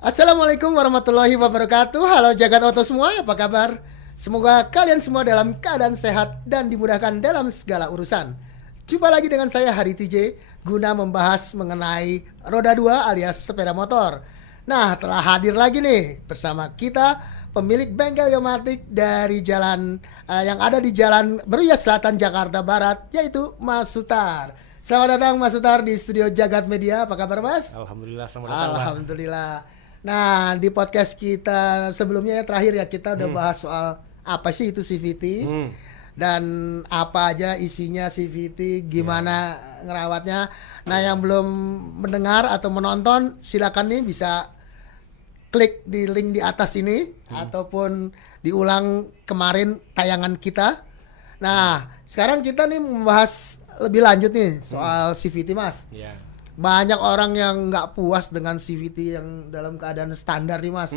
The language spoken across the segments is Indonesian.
Assalamualaikum warahmatullahi wabarakatuh. Halo jagat oto semua, apa kabar? Semoga kalian semua dalam keadaan sehat dan dimudahkan dalam segala urusan. Jumpa lagi dengan saya Hari TJ guna membahas mengenai roda 2 alias sepeda motor. Nah, telah hadir lagi nih bersama kita pemilik bengkel Yomatic dari jalan yang ada di Jalan Beruya Selatan Jakarta Barat, yaitu Mas Sutar. Selamat datang Mas Sutar di studio Jagat Media. Apa kabar Mas? Alhamdulillah, selamat datang. Alhamdulillah. Nah, di podcast kita sebelumnya terakhir ya kita udah bahas soal apa sih itu CVT dan apa aja isinya CVT, gimana ngerawatnya. Nah, yang belum mendengar atau menonton silakan nih bisa klik di link di atas ini ataupun diulang kemarin tayangan kita. Nah, sekarang kita nih membahas lebih lanjut nih soal CVT, Mas. Ya. Banyak orang yang nggak puas dengan CVT yang dalam keadaan standar nih Mas.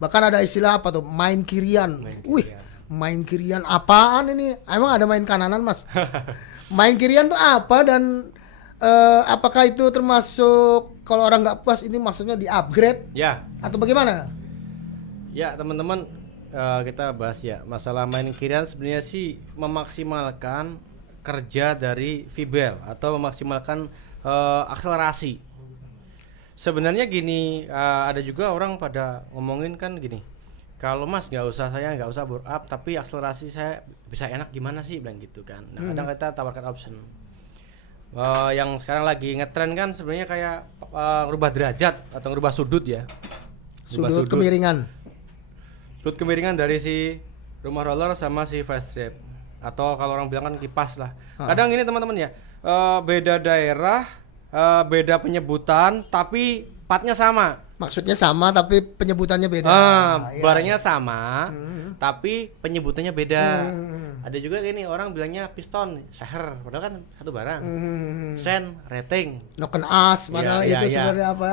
Bahkan ada istilah apa tuh, main kirian. Wih, main kirian apaan ini? Emang ada main kananan Mas? Main kirian tuh apa dan apakah itu termasuk kalau orang nggak puas ini maksudnya di upgrade? Ya. Atau bagaimana? Ya teman-teman, kita bahas ya masalah main kirian. Sebenarnya sih memaksimalkan kerja dari V-bel atau memaksimalkan akselerasi. Sebenarnya gini, ada juga orang pada ngomongin kan gini, kalau Mas nggak usah bore up tapi akselerasi saya bisa enak gimana sih, bilang gitu kan. Nah kadang kita tawarkan option yang sekarang lagi ngetren kan sebenarnya kayak ngerubah derajat atau ngerubah sudut ya, Sudut kemiringan. sudut kemiringan dari si rumah roller sama si fast trap, atau kalau orang bilang kan kipas lah. Kadang ini teman-teman ya, beda daerah, beda penyebutan tapi partnya sama. Maksudnya sama tapi penyebutannya beda. Barangnya sama tapi penyebutannya beda. Ada juga gini, orang bilangnya piston sheher padahal kan satu barang. Sen, rating, Noken as, padahal itu sebenarnya apa?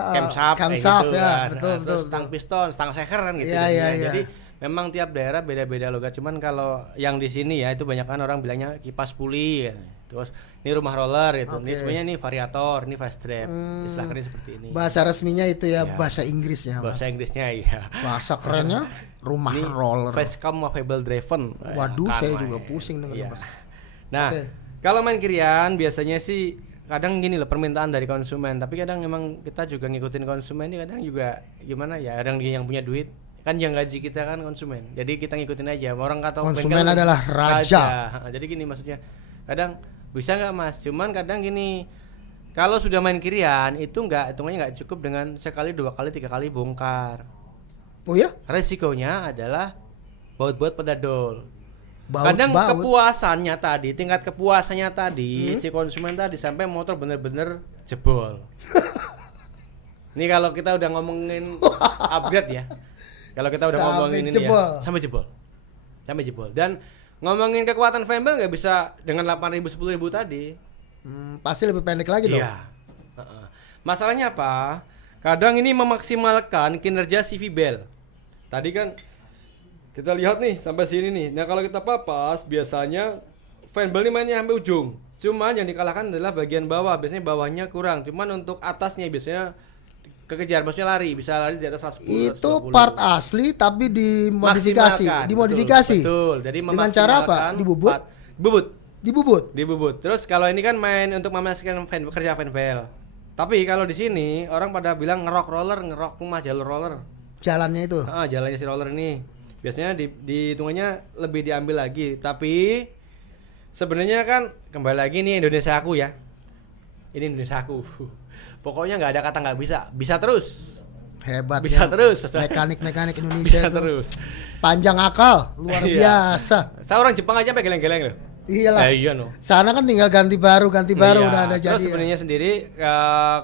camshaft Ya, kan. betul. Stang piston, stang sheher kan gitu. Iya. Jadi memang tiap daerah beda-beda logat. Cuman kalau yang di sini ya itu banyak kan orang bilangnya kipas puli ya. Terus ini rumah roller gitu. Ini sebenarnya ini variator, ini fast trap. Istilahnya seperti ini. Bahasa resminya itu ya, bahasa Inggrisnya. Bahasa Inggrisnya iya. Bahasa kerennya rumah Ini roller. Facecam movable driven. Waduh, saya juga ya. pusing dengar. Nah, kalau main kirian biasanya sih kadang gini loh, permintaan dari konsumen. Tapi kadang memang kita juga ngikutin konsumen ini, kadang juga gimana ya, kadang dia yang punya duit kan yang gaji kita kan konsumen. Jadi kita ngikutin aja. Orang kata Konsumen adalah raja. Jadi gini maksudnya. Kadang bisa nggak Mas? Cuman kadang gini, kalau sudah main kirian itu hitungannya nggak cukup dengan sekali, 2 kali, 3 kali bongkar. Oh ya? Resikonya adalah baut-baut pada dol. Baut. Kepuasannya tadi, tingkat kepuasannya tadi si konsumen tadi sampai motor bener-bener jebol. Ini kalau kita udah ngomongin upgrade ya. Kalau kita udah ngomongin ini ya, sampai jebol. Dan ngomongin kekuatan Fembel nggak bisa dengan 8.000 10.000 tadi. Pasti lebih pendek lagi dong. Iya. Masalahnya apa? Kadang ini memaksimalkan kinerja si V-bel. Tadi kan kita lihat nih sampai sini nih. Nah kalau kita papas biasanya Fembel ini mainnya sampai ujung. Cuman yang dikalahkan adalah bagian bawah. Biasanya bawahnya kurang. Cuman untuk atasnya biasanya kekejar, maksudnya bisa lari di atas 110. Itu 120. Part asli tapi dimodifikasi. Betul. Jadi dengan cara apa? Dibubut. Terus kalau ini kan main untuk memanaskan kerja fanbel. Tapi kalau di sini orang pada bilang ngerok rumah jalur roller. Jalannya itu. Jalannya si roller ini. Biasanya di hitungannya lebih diambil lagi. Tapi sebenarnya kan kembali lagi nih Indonesia aku ya. Ini Indonesia aku. Pokoknya nggak ada kata nggak bisa. Bisa terus. Hebat. Bisa terus. Mekanik Indonesia bisa itu. Terus. Panjang akal, luar biasa. Saya orang Jepang aja sampai geleng-geleng loh. Iyalah. Iya no. Sana kan tinggal ganti baru udah ada jadi. Terus sebenarnya sendiri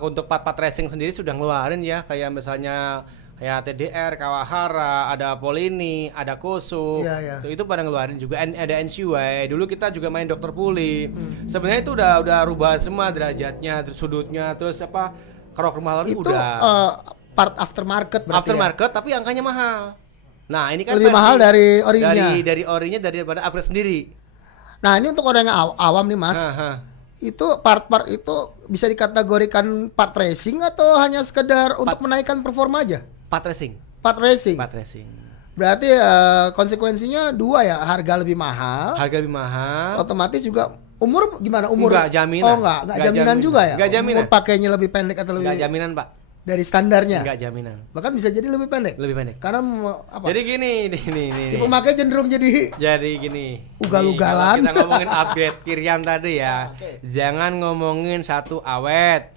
untuk part-part racing sendiri sudah ngeluarin ya, kayak misalnya kayak TDR, Kawahara, ada Polini, ada Koso. Iya. Itu pada ngeluarin juga, ada NCY. Dulu kita juga main Dr. Puli. Sebenarnya itu udah rubah semua derajatnya, sudutnya, terus apa kerok rumah lalu itu udah part aftermarket berarti. Aftermarket tapi angkanya mahal. Nah, ini kan lebih mahal dari orinya. Dari orinya daripada upgrade sendiri. Nah, ini untuk orang yang awam nih, Mas. Itu part-part itu bisa dikategorikan part racing atau hanya sekedar untuk menaikkan performa aja? Part racing. Part racing. Part racing. Berarti konsekuensinya dua ya, harga lebih mahal. Harga lebih mahal. Otomatis juga umur gimana? Umur? Enggak jaminan. Oh enggak jaminan juga ya. Enggak jaminan. Umur pakainya lebih pendek atau lebih? Enggak jaminan, Pak. Dari standarnya. Enggak jaminan. Bahkan bisa jadi lebih pendek. Lebih pendek. Karena apa? Jadi gini, nih. Si pemakai cenderung jadi Gini. ugal-ugalan. Nih, kalau kita ngomongin upgrade Kirian tadi ya. Oke. Jangan ngomongin satu awet.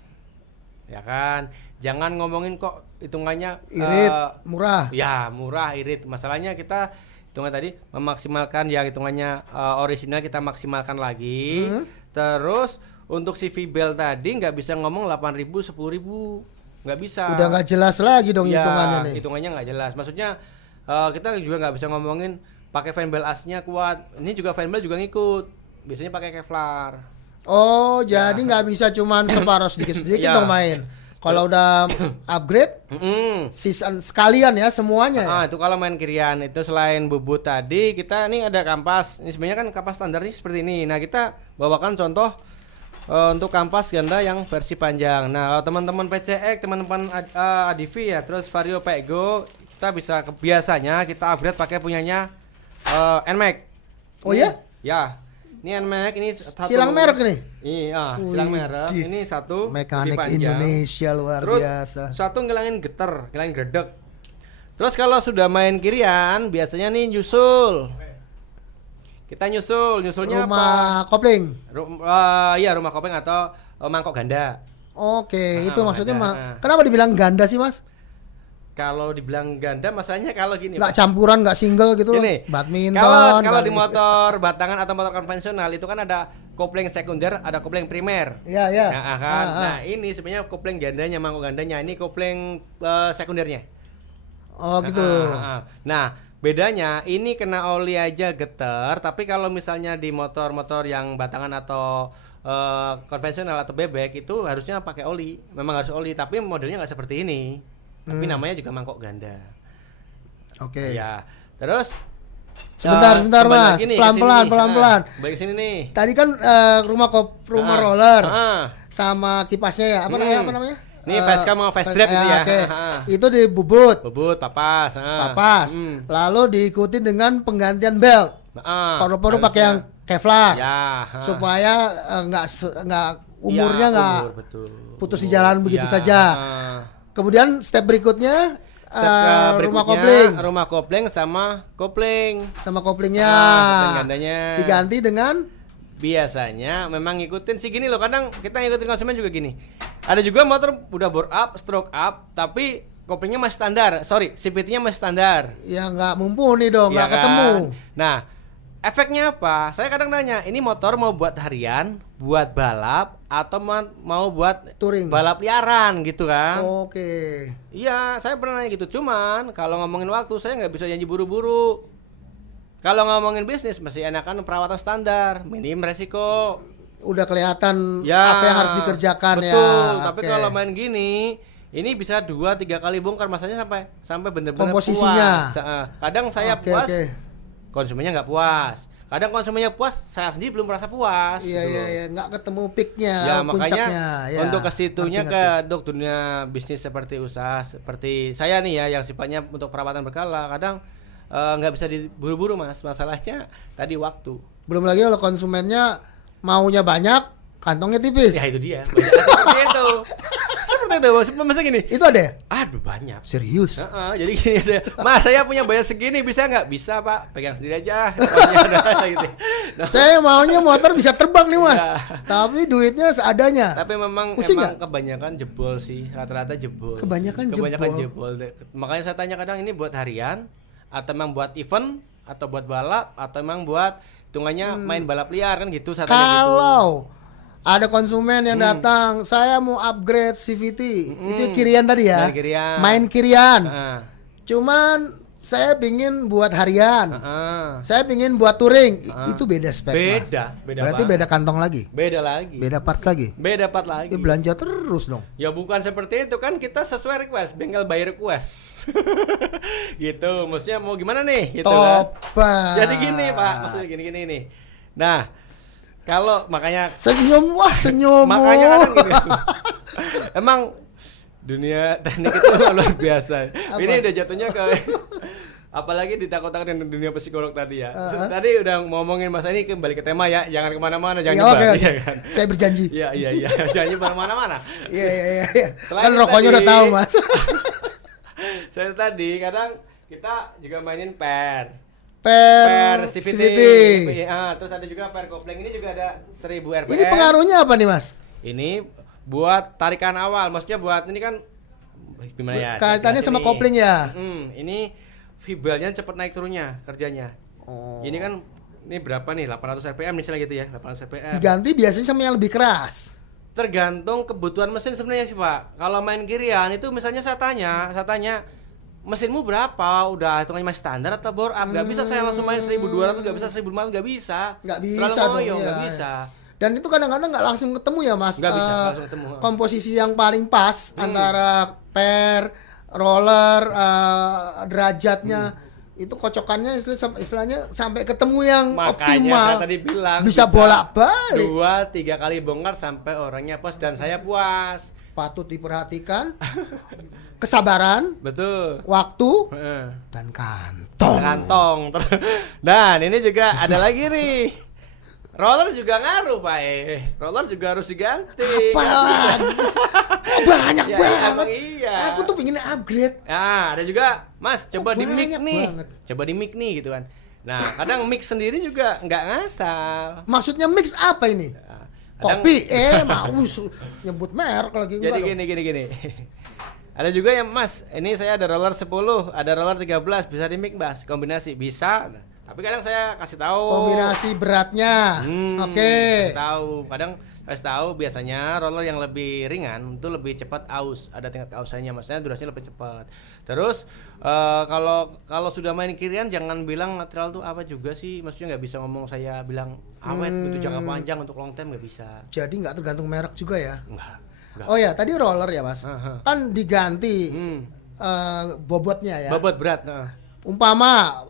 Ya kan? Jangan ngomongin kok hitungannya irit, murah. Ya, murah, irit. Masalahnya kita hitungan tadi memaksimalkan yang hitungannya original kita maksimalkan lagi. Terus untuk si V-Bell tadi nggak bisa ngomong 8.000, 10.000. Nggak bisa. Udah nggak jelas lagi dong Ya, hitungannya nih. hitungannya nggak jelas. Maksudnya kita juga nggak bisa ngomongin pakai fan belt asnya kuat. Ini juga fan belt juga ngikut. Biasanya pakai Kevlar. Oh, jadi nggak bisa cuman separuh sedikit-sedikit Ya. dong main. Kalau udah upgrade, season sekalian ya semuanya. Ya? Itu kalau main Kirian itu selain bubut tadi kita nih ada kampas. Ini sebenarnya kan kampas standar nih seperti ini. Nah kita bawakan contoh untuk kampas ganda yang versi panjang. Nah kalau teman-teman PCX, teman-teman ADV ya, terus Vario Pego, kita bisa biasanya kita upgrade pakai punyanya NMAX. Oh ya? Ya. Ini NMAX ini satu. Silang merek nih. Iya, silang merek. Widih. Ini satu Mekanik lebih panjang. Indonesia luar Terus biasa. satu ngilangin geter, ngilangin gredek. Terus kalau sudah main Kirian, biasanya nih nyusul. Kita nyusulnya Rumah kopling. Iya rumah kopeng atau mangkok ganda. Oke, itu maksudnya ganda. kenapa dibilang ganda sih, Mas? Kalau dibilang ganda, masalahnya kalau gini. Nggak campuran, nggak single gitu loh. Gini, Badminton. kalau di kali. motor batangan atau motor konvensional itu kan ada kopling sekunder, ada kopling primer. Iya, iya. Nah, kan. Nah, ini sebenarnya kopling gandanya, mangkok gandanya. Ini kopling sekundernya. Oh, gitu. Nah, bedanya ini kena oli aja geter, tapi kalau misalnya di motor-motor yang batangan atau konvensional atau bebek itu harusnya pakai oli. Memang harus oli, tapi modelnya nggak seperti ini. Tapi namanya juga mangkok ganda. Oke. Ya. Terus Sebentar, kembali Mas. lagi nih, Pelan-pelan, ke sini. pelan-pelan. Balik sini nih. Tadi kan rumah roller Ah. sama kipasnya ya. Apa namanya? Ini facecam sama face strap gitu ya. Oke. Ah. Itu dibubut, Bubut, papas. papas. Lalu diikuti dengan penggantian belt. Paru-paru pakai yang Kevlar. Ya. Supaya nggak umurnya Ya, nggak umur, betul. putus di jalan begitu Ya, saja. Kemudian step berikutnya rumah kopling rumah kopling sama kopling. sama koplingnya Kopling gandanya. diganti dengan Biasanya memang ngikutin sih gini loh, kadang kita ngikutin konsumen juga gini. Ada juga motor udah bore up, stroke up, tapi koplingnya masih standar. Sorry, CVT-nya masih standar. ya nggak mumpuni dong, Iya nggak ketemu. Nah, efeknya apa? Saya kadang nanya, ini motor mau buat harian, buat balap, atau mau buat Touring. balap liaran gitu kan? Oke. Iya, saya pernah nanya gitu. Cuman kalau ngomongin waktu, saya nggak bisa janji buru-buru. Kalau ngomongin bisnis, masih enakan perawatan standar, minim resiko. Udah kelihatan Ya, apa yang harus dikerjakan ya. betul. Tapi Oke. kalau main gini, ini bisa 2-3 kali bongkar, masanya sampai bener-bener Komposisinya. puas. Kadang saya Oke, puas, oke. konsumennya nggak puas. Kadang konsumennya puas, saya sendiri belum merasa puas. Iya gitu iya loh. iya, nggak ketemu peaknya, Ya makanya puncaknya. Ya, untuk kesitunya ngerti. untuk dunia bisnis seperti usaha seperti saya nih ya, yang sifatnya untuk perawatan berkala, kadang nggak bisa diburu-buru mas. Masalahnya tadi waktu. Belum lagi kalau konsumennya maunya banyak, kantongnya tipis. Ya itu dia. Seperti itu. Seperti itu. Masa gini. Itu ada ya? Aduh banyak. Serius? Jadi gini Mas saya punya bayar segini, bisa nggak? Bisa pak, pegang sendiri aja. Pokoknya, gitu. Nah, Saya maunya motor bisa terbang nih mas, Iya. tapi duitnya seadanya. tapi memang Pusing kebanyakan jebol sih, rata-rata jebol. Kebanyakan jebol. Makanya saya tanya kadang ini buat harian atau memang buat event atau buat balap atau memang buat hitungannya main balap liar kan gitu, saya tanya gitu. Kalau ada konsumen yang datang, saya mau upgrade CVT, itu Kirian tadi ya, Main Kirian. main Kirian. Heeh. Cuman saya pingin buat harian, Heeh. saya pingin buat touring, itu beda spek. Mas. Beda Berarti banget. beda kantong lagi, Beda lagi. beda part lagi. Beda part lagi. Belanja terus dong. Ya bukan seperti itu kan, kita sesuai request, bengkel by request. Gitu, maksudnya mau gimana nih gitu kan. Topan. Jadi gini Pak, maksudnya gini nih. Nah, kalau makanya Senyum, wah senyum. makanya kadang gini. Emang Dunia teknik itu luar biasa. Apa? Ini udah jatuhnya ke apalagi ditakut-takut dengan dunia psikolog tadi ya. Tadi udah ngomongin Mas ini kembali ke tema ya, jangan kemana-mana, jangan Ya, nyebar, oke, oke. iya kan? Saya berjanji. Iya, jangan nyebar mana-mana. Iya. Selain Kan rokoknya udah tadi- tahu, Mas. Saya tadi kadang kita juga mainin per CVT. CVT. Terus ada juga per kopling, ini juga ada 1000 RPM. Ini pengaruhnya apa nih, Mas? Ini buat tarikan awal, maksudnya buat ini kan gimana ya? Kaitannya jelasin sama nih. kopling ya? Ini fibelnya cepet naik turunnya kerjanya. Oh. Ini kan ini berapa nih? 800 RPM misalnya gitu ya, 800 RPM. Diganti biasanya sama yang lebih keras. Tergantung kebutuhan mesin sebenarnya sih, Pak. Kalau main kirian itu misalnya saya tanya mesinmu berapa? Udah hitungannya masih standar atau bore up? Nggak bisa saya langsung main 1200, nggak bisa 1500, nggak bisa. Nggak bisa Terlalu dong, ngoyo, nggak iya. bisa. Dan itu kadang-kadang nggak langsung ketemu ya, Mas. Nggak bisa langsung ketemu. Komposisi yang paling pas antara per, roller, derajatnya itu kocokannya istilahnya sampai ketemu yang Makanya optimal. saya tadi bilang bisa bolak-balik. 2-3 kali bongkar sampai orangnya puas dan saya puas. Patut diperhatikan kesabaran, Betul. waktu, Heeh. dan kantong. Kantong. Dan ini juga ada lagi nih. Roller juga ngaruh, Pak. Roller juga harus diganti. Apalagi sih? Kok banyak Ya, banget. emang iya. Aku tuh pengen upgrade. Nah, ada juga, Mas, coba di mic banyak nih. banget. Coba di mic nih gitu kan. Nah, kadang mic sendiri juga nggak ngasal. Maksudnya mix apa ini? Nah, kadang- Kopi, mau nyebut merek lagi. Jadi enggak dong. gini. Ada juga yang Mas, ini saya ada roller 10, ada roller 13, bisa di mic, Mas, kombinasi bisa. Tapi kadang saya kasih tahu. Kombinasi beratnya. Oke. Kasih tahu. Kadang kasih tahu biasanya roller yang lebih ringan itu lebih cepat aus, ada tingkat keausannya, maksudnya durasinya lebih cepat. Terus kalau sudah main kirian jangan bilang material tuh apa juga sih, maksudnya nggak bisa ngomong saya bilang awet untuk jangka panjang untuk long term nggak bisa. Jadi nggak tergantung merek juga ya. Enggak. Oh ya, tadi roller ya, Mas. Aha. Kan diganti Hmm. bobotnya ya. Bobot berat. Nah. Umpama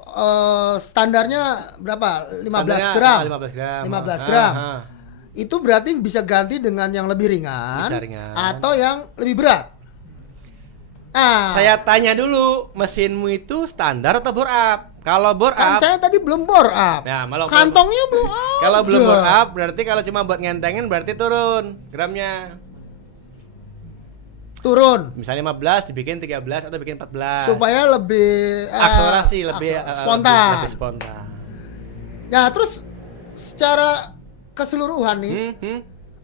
standarnya berapa? 15 Standarnya, gram. 15 gram. 15 gram. Aha. Itu berarti bisa ganti dengan yang lebih ringan, Bisa ringan. atau yang lebih berat. Saya tanya dulu, mesinmu itu standar atau bore up? Kalau bore kan up, saya tadi belum bore up. ya malah Kantongnya belum ada. kalau belum bore up berarti kalau cuma buat ngentengin berarti turun gramnya. turun Misalnya 15 dibikin 13 atau bikin 14. supaya lebih akselerasi lebih spontan. lebih spontan. Ya, terus secara keseluruhan nih, Hmm.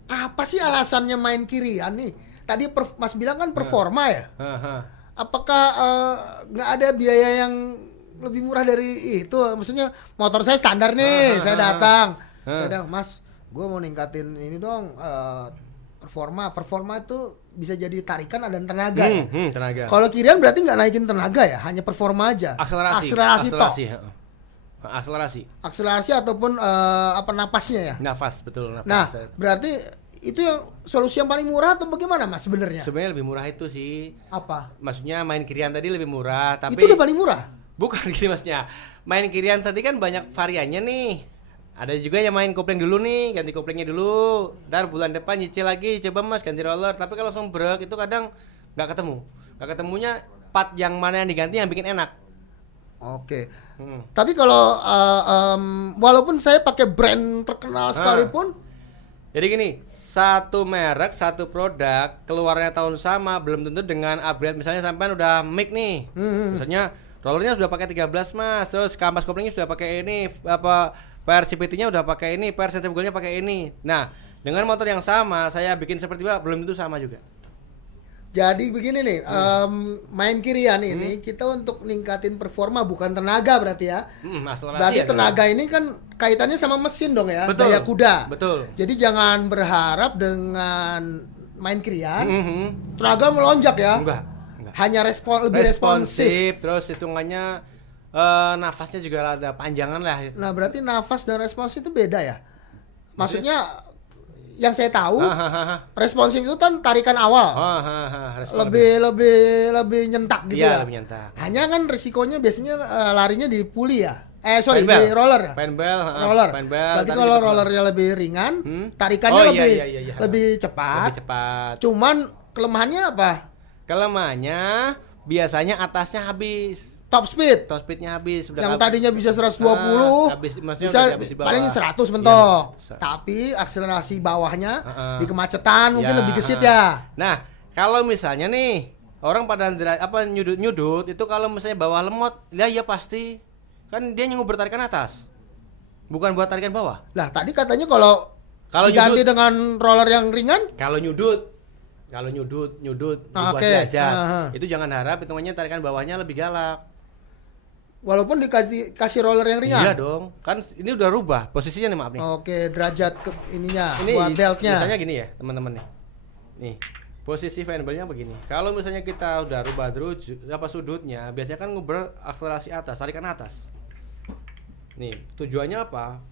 apa sih alasannya main kirian nih? Tadi Mas bilang kan performa ya. Haha. Apakah nggak ada biaya yang lebih murah dari itu? Maksudnya motor saya standar nih, saya datang, Mas, gue mau ningkatin ini dong, performa itu bisa jadi tarikan dan tenaga. Ya? Tenaga. Kalau kirian berarti nggak naikin tenaga ya, hanya performa aja. Akselerasi tok. heeh. Akselerasi. Akselerasi ataupun napasnya ya. Nafas, betul nafas. Nah, berarti itu yang solusi yang paling murah atau bagaimana, Mas, sebenarnya? Sebenarnya lebih murah itu sih. Apa? Maksudnya main kirian tadi lebih murah, tapi Itu udah paling murah. bukan gini maksudnya. Main kirian tadi kan banyak variannya nih. Ada juga yang main kopling dulu nih, ganti koplingnya dulu. Ntar bulan depan nyicil lagi, coba Mas ganti roller. Tapi kalau langsung brek itu kadang nggak ketemu. Nggak ketemunya part yang mana yang diganti yang bikin enak. Oke. Hmm. Tapi kalau walaupun saya pakai brand terkenal sekalipun, Jadi gini, satu merek, satu produk keluarnya tahun sama belum tentu dengan upgrade. Misalnya sampean udah mic nih. Misalnya rollernya sudah pakai 13 Mas, terus kampas koplingnya sudah pakai ini, apa PR CVT-nya udah pakai ini, PR centrifugalnya pakai ini. Nah, dengan motor yang sama saya bikin seperti apa belum tentu sama juga. jadi begini nih, main kirian ini kita untuk ningkatin performa bukan tenaga berarti ya. Akselerasi Berarti ya, tenaga ini kan kaitannya sama mesin dong ya, Betul. daya kuda. Betul. Jadi jangan berharap dengan main kirian Mhm. tenaga melonjak ya. Enggak. Hanya lebih responsif. Terus hitungannya nafasnya juga ada panjangan lah. Nah, berarti nafas dan responsif itu beda ya? Maksudnya yang saya tahu responsif itu kan tarikan awal. Respon Lebih nyentak gitu Iya, ya. lebih nyentak. Hanya kan risikonya biasanya larinya di puli ya. Sorry, Fanbell. di roller. Fanbell, Roller. fanbell. Berarti Tadi kalau gitu. rollernya lebih ringan, Hmm? tarikannya Oh, iya, lebih iya. lebih cepat. Lebih cepat. Cuman kelemahannya apa? Kelemahannya biasanya atasnya habis. Top speed Top speednya habis. yang tadinya bisa 120 habis, maksudnya bisa udah habis di bawah. paling 100 mentok. Iya, Tapi akselerasi bawahnya Heeh. di kemacetan mungkin Ya, lebih gesit ya. Nah, kalau misalnya nih orang pada nyudut itu kalau misalnya bawah lemot, ya pasti kan dia nguber tarikan atas. Bukan buat tarikan bawah. Lah tadi katanya kalau Kalau diganti nyudut, dengan roller yang ringan, kalau nyudut buat Oke, derajat. aha. Itu jangan harap hitungannya tarikan bawahnya lebih galak. walaupun kasih roller yang ringan. Iya dong. Kan ini udah rubah posisinya nih, maaf nih. Oke, derajat ke ininya Ini buat beltnya. biasanya gini ya, teman-teman nih. Nih, posisi fanbelnya begini. Kalau misalnya kita udah rubah sudutnya, biasanya kan nguber akselerasi atas, tarikan atas. Nih, tujuannya apa?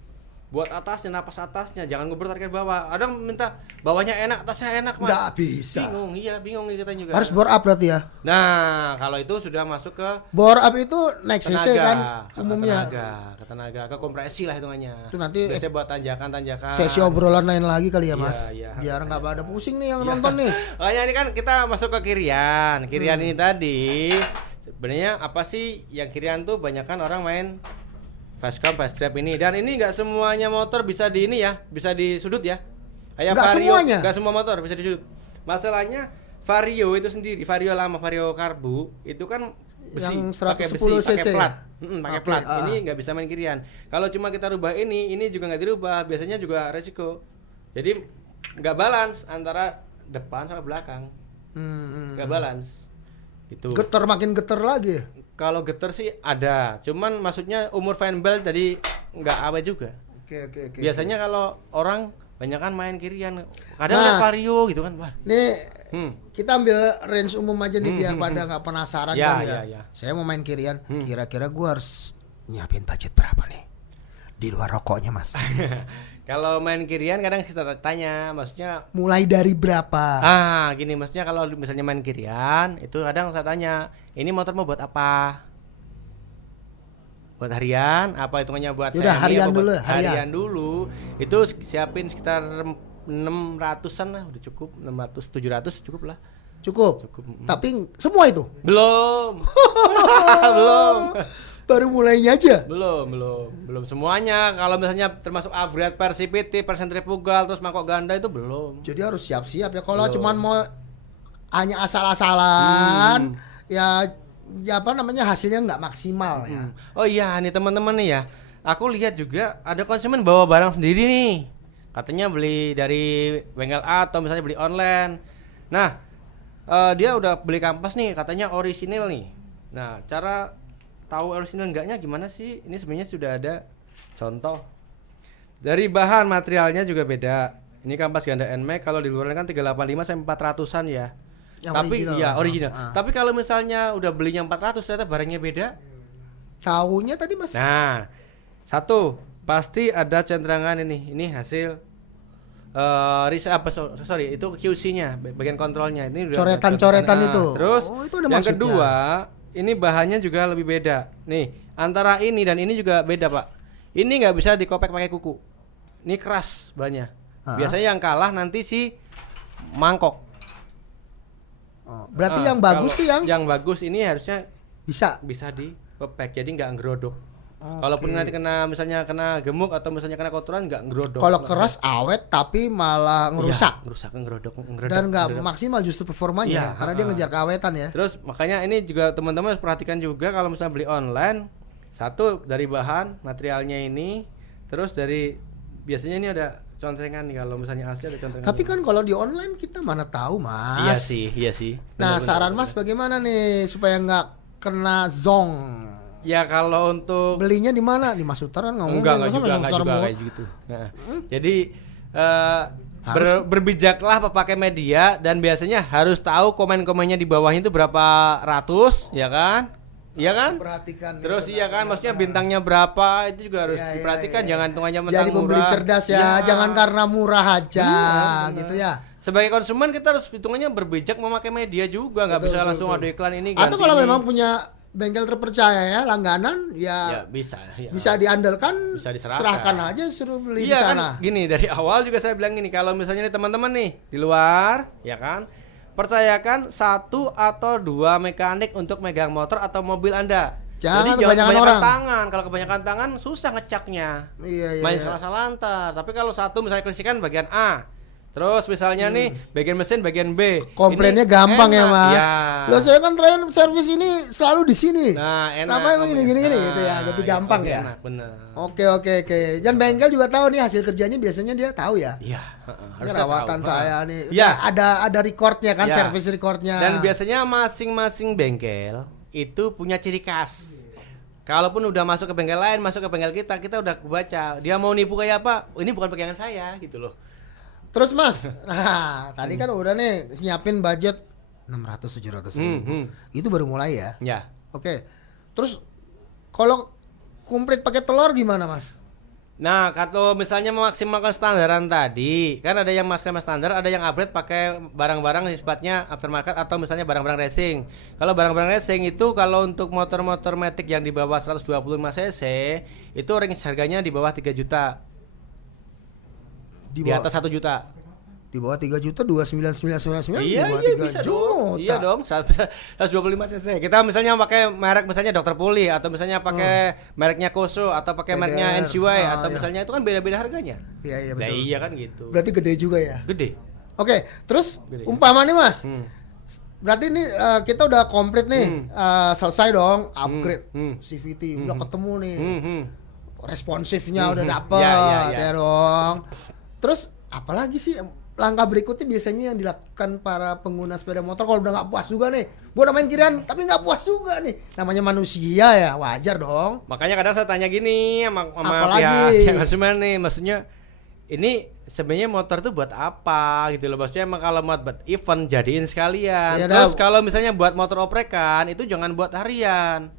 Buat atasnya, napas atasnya, jangan nguber tarikan bawah. Ada yang minta bawahnya enak, atasnya enak, Mas. Nggak bisa. Bingung kita juga. Harus bore up berarti ya. Nah, kalau itu sudah masuk ke Bore up itu naik tenaga, cc kan umumnya. ke tenaga, ke kompresi lah hitungannya. Itu nanti biasanya buat tanjakan. sesi obrolan lain lagi kali ya, Iya, Mas. iya. Biar nggak pada pusing nih yang nonton nih. Makanya ini kan kita masuk ke kirian. Kirian ini tadi sebenarnya apa sih yang kirian tuh banyakan orang main fastcam, fast trap ini, dan ini nggak semuanya motor bisa di ini ya, bisa di sudut ya. Kayak Nggak Vario, semuanya? nggak semua motor bisa di sudut. Masalahnya Vario itu sendiri, Vario lama, Vario karbu itu kan besi, Yang pakai 110 besi, pakai cc. plat, pakai Oke, plat. ah. Ini nggak bisa main kirian. Kalau cuma kita rubah ini juga nggak dirubah, biasanya juga resiko. Jadi nggak balance antara depan sama belakang, nggak balance. Gitu. Getar makin getar lagi. Kalau getar sih ada, cuman maksudnya umur fanbel jadi nggak awet juga. Oke. Biasanya kalau orang banyak kan main kirian, kadang Mas. ada Vario gitu kan, Wah. Nih Hmm. kita ambil range umum aja nih biar pada nggak penasaran Ya, kali ya. ya. Saya mau main kirian. Kira-kira gua harus nyiapin budget berapa nih? Di luar rokoknya, Mas. Kalau main kirian kadang kita tanya, maksudnya Mulai dari berapa? gini, maksudnya kalau misalnya main kirian itu kadang saya tanya, ini motor mau buat apa? Buat harian, apa hitungannya buat Yaudah, semi, harian apa buat- dulu, harian. harian dulu. Itu siapin sekitar 600-an lah, udah cukup. 600 700 cukup lah. Cukup. Cukup. Tapi semua itu Belum. Belum. baru mulainya aja. Belum semuanya. Kalau misalnya termasuk upgrade per CVT, per sentrifugal, terus mangkok ganda itu belum. Jadi harus siap-siap ya. Kalau Belum. cuman mau hanya asal-asalan, ya apa namanya hasilnya nggak maksimal ya. Oh iya nih teman-teman nih ya, aku lihat juga ada konsumen bawa barang sendiri nih, katanya beli dari bengkel A atau misalnya beli online. Nah dia udah beli kampas nih, katanya orisinil nih. Nah cara tahu orisinil enggaknya gimana sih? Ini sebenarnya sudah ada contoh. Dari bahan materialnya juga beda. Ini kampas ganda NMAX kalau di luar kan 385 sampai 400-an ya. Yang Tapi original. ya original. Ah. Tapi kalau misalnya udah belinya 400 ternyata barangnya beda. Tahunya tadi Mas. Nah, satu pasti ada centrangan ini. Ini hasil sorry itu QC-nya, bagian kontrolnya. Ini udah Coretan-coretan Nah, itu. Terus Oh, itu ada yang maksudnya. kedua, ini bahannya juga lebih beda. Nih, antara ini dan ini juga beda, Pak. Ini nggak bisa dikopek pakai kuku. Ini keras bahannya. Ah. Biasanya yang kalah nanti si mangkok. Oh, berarti Ah, yang bagus kalau tuh yang bagus ini harusnya bisa. bisa dikopek jadi nggak ngerodok. Oke. Kalaupun nanti misalnya kena gemuk atau misalnya kena kotoran nggak ngerodok. Kalau keras awet tapi malah ngerusak. Iya, ngerusak, ngerodok. Dan nggak maksimal justru performanya Iya, ya, karena dia ngejar keawetan ya. Terus makanya ini juga teman-teman harus perhatikan juga kalau misalnya beli online, satu dari bahan materialnya ini, terus dari biasanya ini ada contengan nih, kalau misalnya asli ada contengan. Tapi kan kalau di online kita mana tahu Mas. iya sih. Nah Benar-benar. saran Mas bagaimana nih supaya nggak kena zong? Ya kalau untuk Belinya di mana? Di Mas Sutar kan ngomong. enggak juga kayak gitu. Nah, jadi berbijaklah pakai media, dan biasanya harus tahu komen-komennya di bawahnya itu berapa ratus, ya kan? Iya kan? Perhatikan. Terus iya kan, maksudnya bintangnya berapa itu juga harus Iya, diperhatikan, iya. jangan hitungannya mentang Jadi pembeli murah. cerdas ya, Iya. jangan karena murah aja, Iya, gitu ya. Sebagai konsumen kita harus hitungannya berbijak memakai media juga, nggak Betul, bisa betul, langsung betul. ada iklan ini. Atau ganti kalau ini. memang punya bengkel terpercaya ya, langganan ya ya, bisa, ya. bisa diandalkan, Bisa diserahkan. serahkan aja suruh beli Iya di kan, sana. gini dari awal juga saya bilang gini, kalau misalnya nih teman-teman nih di luar, ya kan, percayakan 1 atau 2 mekanik untuk megang motor atau mobil Anda. Jangan Jadi kebanyakan orang. tangan. Kalau kebanyakan tangan susah ngecaknya. Iya. Main salah-salah ntar. Tapi kalau satu misalnya kelisikan bagian A, terus misalnya nih bagian mesin bagian B. Komplainnya Ini gampang ya enak. Mas. Ya. Loh saya kan terakhir servis ini selalu di sini. Nah, enak. Kenapa emang gini gitu ya? Jadi gampang ya. Enak, bener. Oke. Dan bengkel juga tahu nih hasil kerjanya biasanya dia tahu ya. Iya, Ini harusnya rawatan tahu. saya nih. Iya. Ada recordnya kan, Ya. servis recordnya. Dan biasanya masing-masing bengkel itu punya ciri khas. Kalaupun udah masuk ke bengkel lain, masuk ke bengkel kita udah kebaca. Dia mau nipu kayak apa? Oh, ini bukan pegangan saya gitu loh. Terus Mas, nah tadi kan udah nih nyiapin budget 600-700 ribu. Itu baru mulai ya. Ya. Oke. Terus kalau komplit pakai telur gimana Mas? Nah, kalau misalnya memaksimalkan standaran tadi, kan ada yang maksimal standar, ada yang upgrade pakai barang-barang yang sifatnya aftermarket atau misalnya barang-barang racing. Kalau barang-barang racing itu kalau untuk motor-motor Matic yang di bawah 125 cc, itu range harganya di bawah 3 juta. Di atas 1 juta. Di bawah 3 juta 29999 Iya, di bawah iya 3 bisa juta. dong. Iya dong, 125 cc. Kita misalnya pakai merek misalnya Dr. Puli atau misalnya pakai mereknya Koso atau pakai mereknya TDR. NCY atau Iya. misalnya itu kan beda-beda harganya. Iya Nah, betul. iya kan gitu. Berarti gede juga ya. Gede. Oke, terus Gede. umpama nih Mas. Hmm. Berarti ini kita udah komplit nih, selesai dong upgrade CVT, udah ketemu nih, responsifnya udah dapet Ya. ya dong. Terus apalagi sih langkah berikutnya biasanya yang dilakukan para pengguna sepeda motor kalau udah nggak puas juga nih, gua udah main kirian tapi nggak puas juga nih, namanya manusia ya, wajar dong. Makanya kadang saya tanya gini sama Apalagi? pihak konsumen nih, maksudnya ini sebenarnya motor tuh buat apa gitu loh, maksudnya emang kalau buat event jadiin sekalian. Iya, Terus dah. kalau misalnya buat motor oprekan itu jangan buat harian,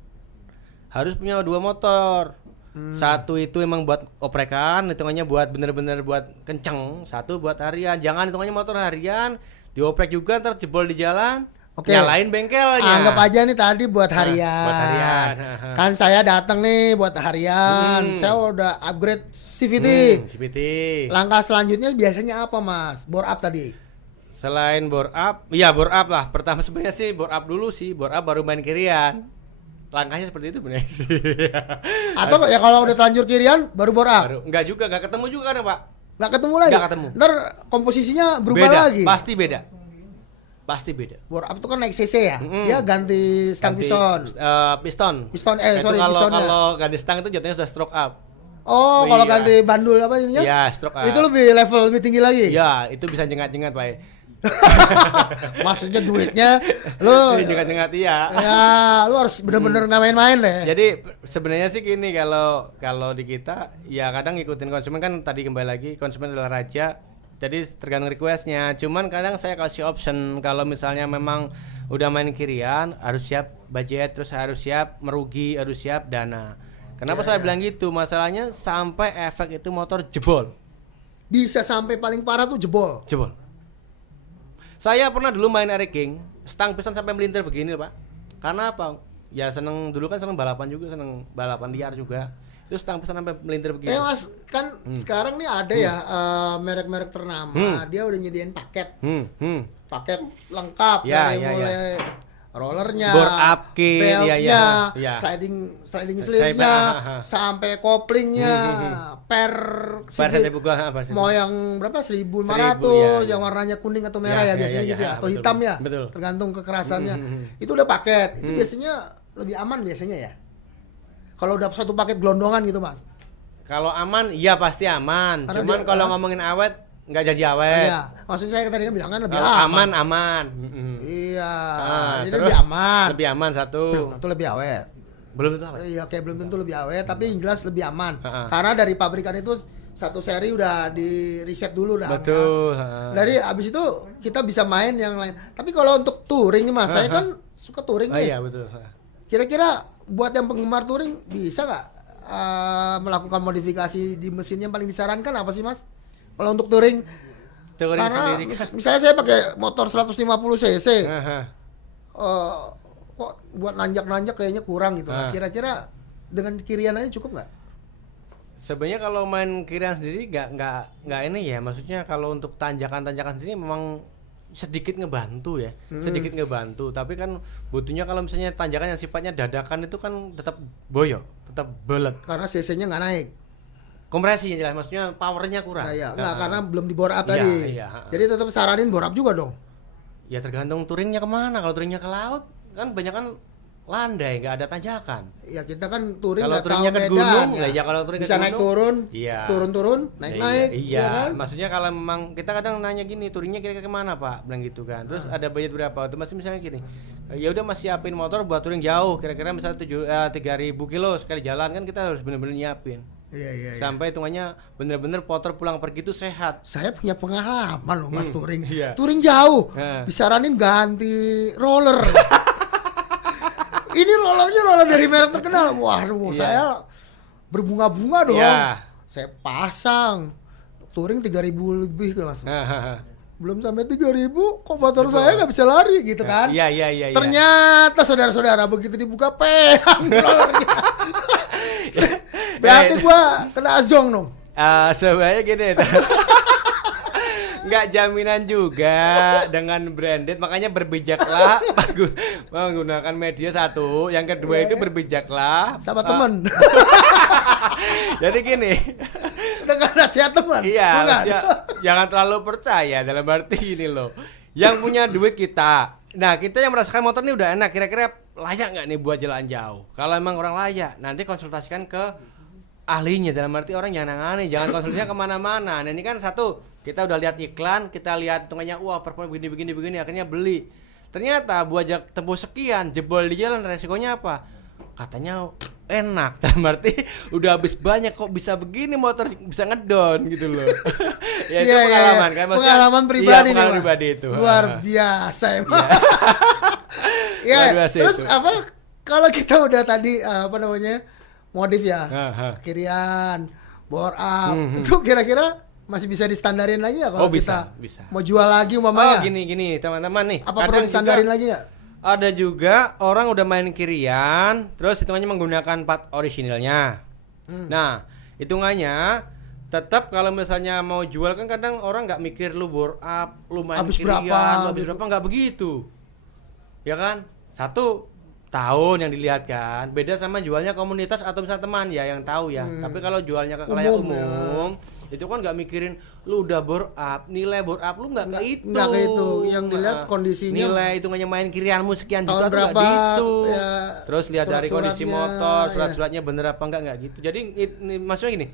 harus punya 2 motor. Satu itu emang buat oprekan, hitungannya buat bener-bener buat kenceng. Satu buat harian, jangan hitungannya motor harian dioprek juga ntar jebol di jalan. Oke. Nyalain bengkelnya. Anggap aja nih tadi buat harian. buat harian. Kan saya datang nih buat harian. Saya udah upgrade CVT. CVT. Langkah selanjutnya biasanya apa Mas? Bore up tadi. Selain bore up, iya bore up lah. Pertama sebenarnya sih bore up dulu sih, bore up baru main kirian. Langkahnya seperti itu benar sih. Atau ya kalau udah terlanjur kirian baru bore up. Baru enggak juga, enggak ketemu juga kan, Pak? Nggak ketemu lagi. Nggak ketemu. Ntar komposisinya berubah Beda, lagi. pasti beda. Pasti beda. Bore up itu kan naik cc ya. Dia ganti stang piston. Piston. Piston Itu sorry kalau pistonnya. kalau ganti stang itu jatuhnya sudah stroke up. Oh, kalau iya. ganti bandul apa ininya? Iya, stroke up. Itu lebih level lebih tinggi lagi. Iya, itu bisa jengat-jengat, Pak. Maksudnya duitnya lu Jengat-jengat iya. ya lu harus bener-bener nggak main-main deh. Jadi sebenarnya sih gini, kalau di kita ya kadang ngikutin konsumen, kan tadi kembali lagi konsumen adalah raja. Jadi tergantung requestnya. Cuman kadang saya kasih option kalau misalnya memang udah main kirian harus siap budget, terus harus siap merugi, harus siap dana. Kenapa saya bilang gitu? Masalahnya sampai efek itu motor jebol. Bisa sampai paling parah tuh jebol. Jebol. Saya pernah dulu main Eric King, stang piston sampai melintir begini, Pak. Karena apa? Ya seneng dulu kan, seneng balapan juga, seneng balapan liar juga. Itu stang piston sampai melintir begini. Mas, kan sekarang nih ada ya merek-merek ternama, dia udah nyediain paket paket lengkap Ya, dari ya, mulai rollernya, Bore up kit, beltnya, ya, ya. sliding Slide sleeve-nya, back, sampai koplingnya, per Persen buka apa sih? mau yang berapa 1.500, ya. yang warnanya kuning atau merah ya, Ya, biasanya ya, gitu ya, ya, atau betul, hitam ya, betul. tergantung kekerasannya. Itu udah paket, itu biasanya lebih aman biasanya ya. Kalau udah satu paket gelondongan gitu Mas. Kalau aman, iya pasti aman. Karena Cuman dia- kalau ngomongin awet, nggak jadi awet. Iya, maksud saya tadi kan bilang kan lebih Kalau aman. aman. Iya, jadi Terus lebih aman. Lebih aman satu. Belum tentu lebih awet. Belum itu awet. Iya, kayak belum tentu lebih awet, tapi yang jelas lebih aman. Ha-ha. Karena dari pabrikan itu satu seri udah di riset dulu dah. Betul. Dari abis itu kita bisa main yang lain. Tapi kalau untuk touring nih Mas, saya kan suka touring Oh nih. iya betul. Kira-kira buat yang penggemar touring bisa nggak melakukan modifikasi di mesin yang paling disarankan apa sih Mas? Kalau untuk touring, Touring karena sendiri. misalnya saya pakai motor 150 cc, Aha. kok buat nanjak-nanjak kayaknya kurang gitu. Nah, Ah. kira-kira dengan kirian aja cukup nggak? Sebenarnya kalau main kirian sendiri nggak ini ya, maksudnya kalau untuk tanjakan-tanjakan sendiri memang sedikit ngebantu ya, sedikit ngebantu. Tapi kan butuhnya kalau misalnya tanjakan yang sifatnya dadakan itu kan tetap boyok, tetap belet. Karena cc-nya nggak naik. Kompresi yang jelas, maksudnya powernya kurang. Nggak, karena belum di bore up Iya, tadi. iya. Jadi tetap saranin bore up juga dong. Ya tergantung touringnya kemana. Kalau touringnya ke laut kan banyak kan landai, nggak ada tanjakan. Ya kita kan touring Kalau nggak tahu touringnya ke medan. gunung, Ya. ya kalau touring ke Bisa naik gunung, turun, iya. turun, naik. Iya, ya kan? maksudnya kalau memang kita kadang nanya gini, touringnya kira-kira kemana Pak? Bilang gitu kan. Terus ada budget berapa? Itu masih misalnya gini. Ya udah Mas siapin motor buat touring jauh, kira-kira misalnya 3.000 kilo sekali jalan kan kita harus benar-benar nyiapin. Iya. Sampai hitungannya bener-bener motor pulang pergi itu sehat. Saya punya pengalaman loh Mas touring. Iya. Touring jauh. Nah. Disaranin ganti roller. Ini rollernya roller dari merek terkenal. Waduh, Iya. saya berbunga-bunga dong. Iya. Saya pasang. Touring 3.000 lebih ke Mas. Belum sampai 3.000 kok motor saya nggak bisa lari gitu kan. Iya. Ternyata saudara-saudara begitu dibuka peang rollernya. Berarti gua kena azong dong. Sebenarnya gini. Nggak jaminan juga dengan branded, makanya berbijaklah menggunakan media satu. Yang kedua itu berbijaklah Sama temen. Jadi gini. Dengan nasihat teman. Iya, Bukan? maksudnya jangan terlalu percaya dalam arti ini loh. Yang punya duit kita. Nah, kita yang merasakan motor ini udah enak, kira-kira layak nggak nih buat jalan jauh? Kalau emang orang layak, nanti konsultasikan ke ahlinya, dalam arti orang yang nangani, jangan konsultasinya kemana-mana. Nah ini kan satu, kita udah lihat iklan, kita lihat hitungannya, wah performa begini, akhirnya beli. Ternyata buat tempuh sekian, jebol di jalan, resikonya apa? Katanya enak, dalam arti udah habis banyak kok bisa begini motor, bisa ngedon gitu loh. Ya itu pengalaman kan, maksudnya, pengalaman pribadi pengalaman nih, pribadi itu. luar biasa emang. Ya, Luar biasa terus itu. apa? Kalau kita udah tadi apa namanya modif ya, Aha. kirian, bore up, itu kira-kira masih bisa distandarin lagi ya kalau bisa. kita mau jual lagi umpamanya? Gini teman-teman nih. Apa perlu distandarin lagi nggak? Ada juga orang udah main kirian, terus hitungannya menggunakan part originalnya. Nah, hitungannya tetap kalau misalnya mau jual kan kadang orang nggak mikir lu bore up, lu main Habis kirian, berapa, habis gitu. berapa, nggak begitu. Ya kan? 1 tahun yang dilihat kan. Beda sama jualnya komunitas atau misalnya teman ya yang tahu ya. Tapi kalau jualnya ke khalayak umum, itu kan nggak mikirin lu udah bore up, nilai bore up lu nggak kehitung. Nggak kehitung. Yang dilihat kondisinya. Nilai hitungannya main kirianmu sekian Tahun juta tuh nggak berapa, dihitung. ya, Terus lihat dari kondisi surat-suratnya, motor, ya. surat-suratnya bener apa enggak gitu. Jadi maksudnya gini,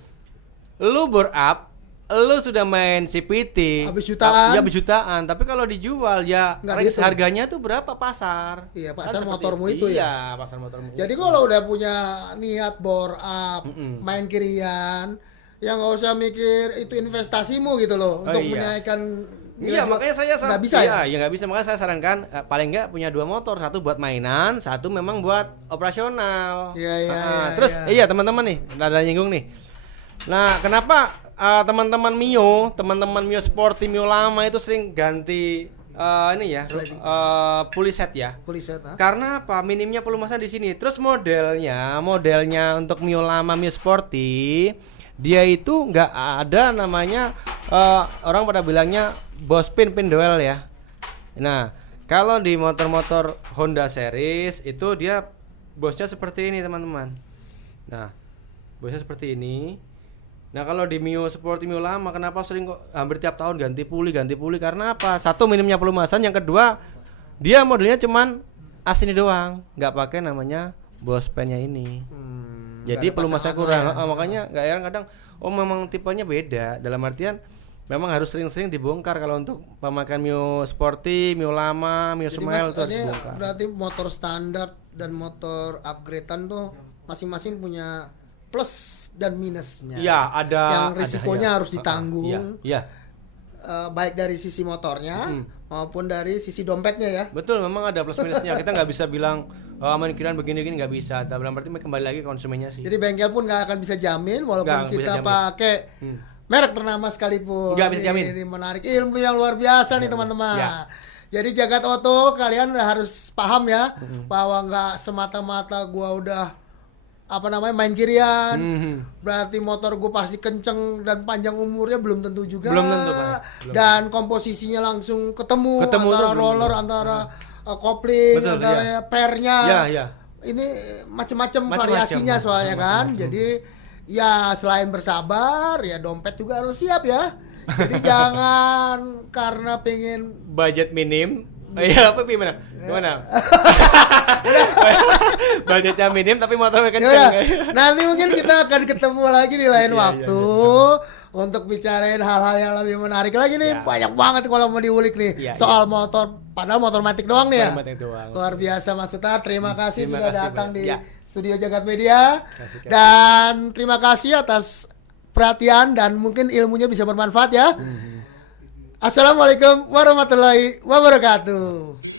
lu bore up, lu sudah main CPT Habis jutaan. ya habis jutaan, tapi kalau dijual ya Nggak range dihitung. harganya tuh berapa pasar? Iya, Kan pasar seperti motormu itu. itu ya. Iya, pasar motormu. Jadi itu. kalau udah punya niat bore up, main kirian, yang nggak usah mikir itu investasimu gitu loh untuk iya. menaikkan. Iya, makanya saya nggak bisa ya. Ya nggak bisa, makanya saya sarankan paling nggak punya 2 motor, satu buat mainan, satu memang buat operasional. Iya, Terus iya. iya teman-teman nih, ada nyinggung nih. Nah, kenapa teman-teman Mio Sporty, Mio lama itu sering ganti ini ya, pulley set ya? Pulley set, ah? Karena apa? Minimnya pelumasan di sini. Terus modelnya untuk Mio lama, Mio Sporty, dia itu nggak ada namanya orang pada bilangnya bos pin duel ya. Nah, kalau di motor-motor Honda series itu dia bosnya seperti ini teman-teman. Nah, bosnya seperti ini. Nah, kalau di Mio Sporty, Mio lama kenapa sering kok hampir tiap tahun ganti puli karena apa? Satu, minimnya pelumasan, yang kedua dia modelnya cuman as ini doang, nggak pakai namanya bos pennya ini. Jadi nggak ada pelumasannya pasangan kurang. ya. Makanya nggak heran kadang memang tipenya beda, dalam artian memang harus sering-sering dibongkar kalau untuk pemakaian Mio Sporty, Mio lama, Mio Jadi Smile Mas, itu harus ini dibongkar. berarti motor standar dan motor upgradean tuh masing-masing punya plus dan minusnya. Iya, ada Yang ada, risikonya ya. harus ditanggung. Iya. Baik dari sisi motornya maupun dari sisi dompetnya ya. Betul, memang ada plus minusnya. Kita nggak bisa bilang main kirian begini-gini, nggak bisa. Dalam arti kembali lagi konsumennya sih. Jadi bengkel pun nggak akan bisa jamin walaupun Nggak bisa kita jamin. pakai merek ternama sekalipun. Nggak bisa jamin. Ini menarik ilmu yang luar biasa nih teman-teman. Ya. Jadi Jagat Auto kalian harus paham ya bahwa nggak semata-mata gua udah apa namanya main kirian, berarti motor gue pasti kenceng dan panjang umurnya belum tentu juga. Belum tentu, Pak. Dan komposisinya langsung ketemu Ketemu antara tuh belum roller, tentu. antara kopling, Betul, antara iya. pernya. Iya. Ini macam-macam Macam-macam, variasinya Mas. soalnya kan. Macam-macam. Jadi ya selain bersabar, ya dompet juga harus siap ya. Jadi jangan karena pengen Budget minim. Iya, apa gimana? Gimana? Budgetnya minim tapi motornya kenceng. Yaudah, nanti mungkin kita akan ketemu lagi di lain Iya, waktu untuk bicarain hal-hal yang lebih menarik lagi nih. Iya. Banyak banget kalau mau diulik nih Iya, soal motor, padahal motor matic doang nih ya. Motor matic doang. Luar biasa Mas Uta, terima kasih Terima sudah kasih datang banyak. di Ya. Studio Jagat Media. Kasih. Dan terima kasih atas perhatian dan mungkin ilmunya bisa bermanfaat ya. Assalamualaikum warahmatullahi wabarakatuh.